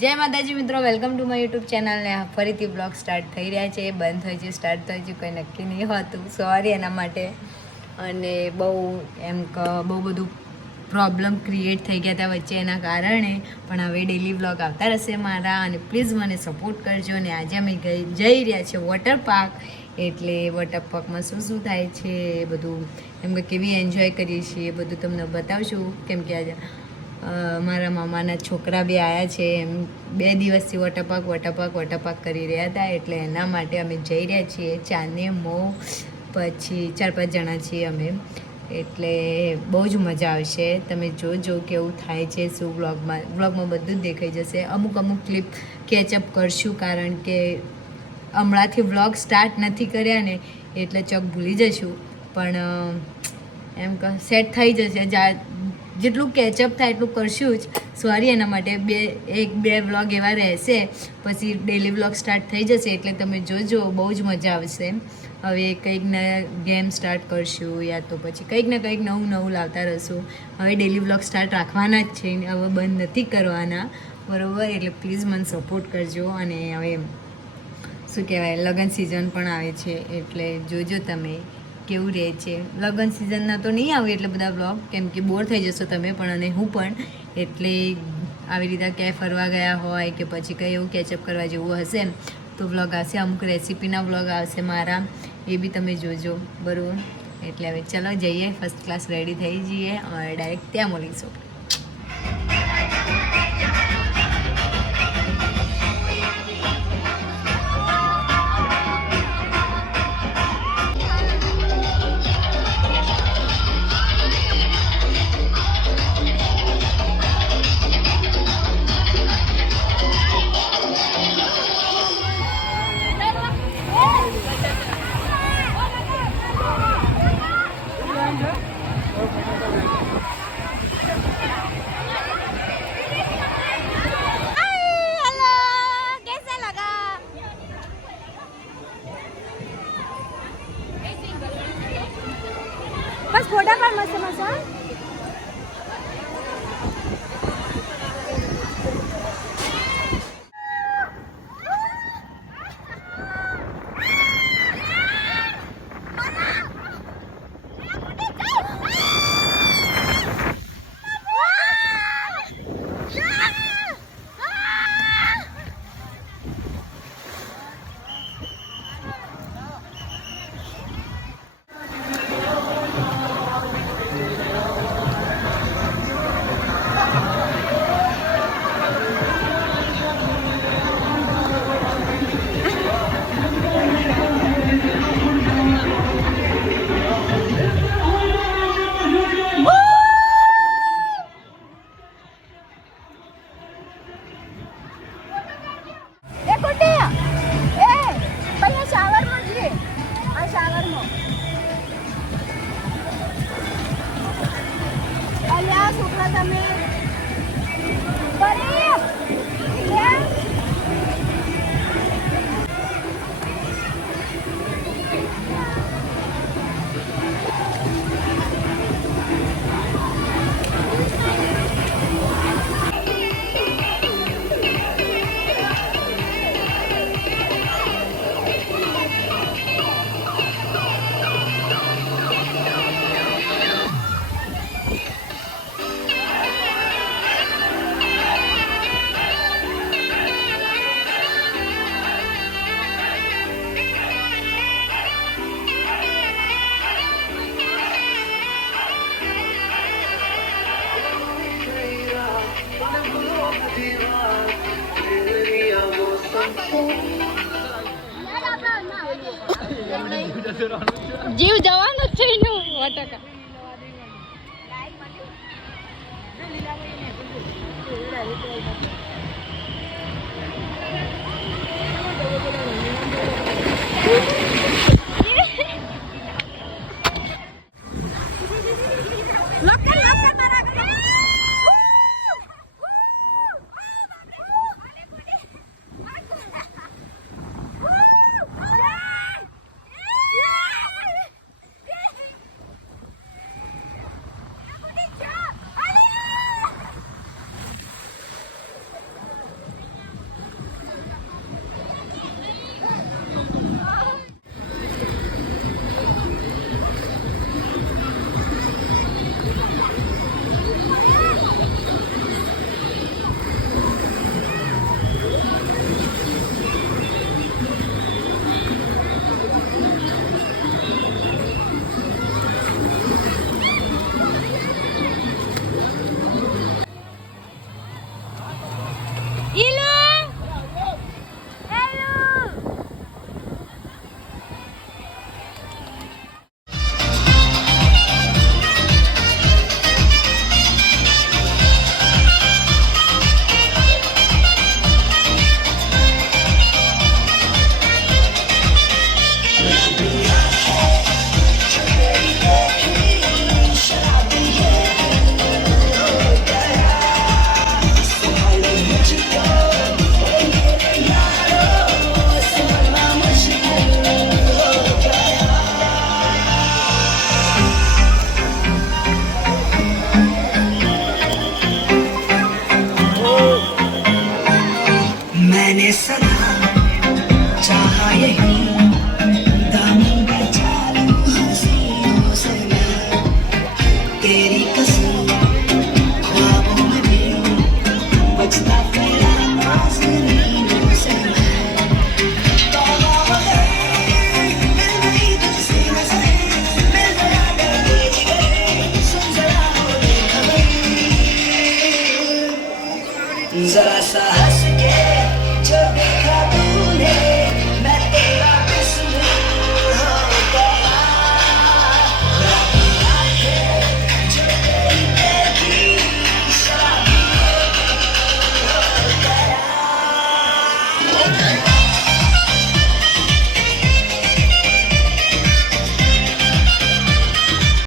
જય માતાજી મિત્રો, welcome to my YouTube channel. ને ફરીથી બ્લોગ સ્ટાર્ટ થઈ રહ્યા છે, બંધ થઈ છે, સ્ટાર્ટ થઈ છે, કંઈ નક્કી નહીં હોતું. સોરી એના માટે. અને બહુ બધું પ્રોબ્લેમ ક્રિએટ થઈ ગયા હતા વચ્ચે, એના કારણે. પણ હવે ડેલી બ્લોગ આવતા રહેશે મારા, અને પ્લીઝ મને સપોર્ટ કરજો. અને આજે અમે જઈ રહ્યા છીએ વોટર પાર્ક. એટલે વોટર પાર્કમાં શું શું થાય છે એ બધું, એમ કે કેવી એન્જોય કરીએ છીએ એ બધું તમને બતાવશું. કેમ કે આજે મારા મામાના છોકરા બી આવ્યા છે, એમ 2 દિવસથી વોટર પાર્ક કરી રહ્યા હતા. એટલે એના માટે અમે જઈ રહ્યા છીએ ચાને મો. પછી 4-5 જણા છીએ અમે. એટલે બહુ જ મજા આવશે. તમે જોજો કેવું થાય છે, શું વ્લોગમાં બધું જ દેખાઈ જશે. અમુક ક્લિપ કેચઅપ કરશું, કારણ કે હમણાંથી વ્લોગ સ્ટાર્ટ નથી કર્યા ને, એટલે ચોક ભૂલી જશું. પણ એમ સેટ થઈ જશે. જેટલું કેચઅપ થાય એટલું કરશું જ. સોરી એના માટે. 1-2 વ્લોગ એવા રહેશે, પછી ડેલી વ્લોગ સ્ટાર્ટ થઈ જશે. એટલે તમે જોજો, બહુ જ મજા આવશે. હવે કંઈક ગેમ સ્ટાર્ટ કરશું, યા તો પછી કંઈક ને કંઈક નવું લાવતા રહીશું. હવે ડેલી વ્લોગ સ્ટાર્ટ રાખવાના જ છે, હવે બંધ નથી કરવાના, બરાબર? એટલે પ્લીઝ મને સપોર્ટ કરજો. અને હવે શું કહેવાય, લગ્ન સિઝન પણ આવે છે, એટલે જોજો તમે કેવું રહે છે. લગ્ન સિઝનના તો નહીં આવે એટલે બધા વ્લોગ, કેમ કે બોર થઈ જશો તમે પણ અને હું પણ. એટલે આવી રીતે ક્યાંય ફરવા ગયા હોય કે પછી કંઈ એવું કેચઅપ કરવા જેવું હશે તો વ્લોગ આવશે. અમુક રેસીપીના વ્લોગ આવશે મારા, એ બી તમે જોજો, બરાબર? એટલે હવે ચલો જઈએ, ફર્સ્ટ ક્લાસ રેડી થઈ જઈએ અને ડાયરેક્ટ ત્યાં મળીશું. बस फोटा पर मस्त मस्त. જીવ જવાનો છે એનું વટકા. જાય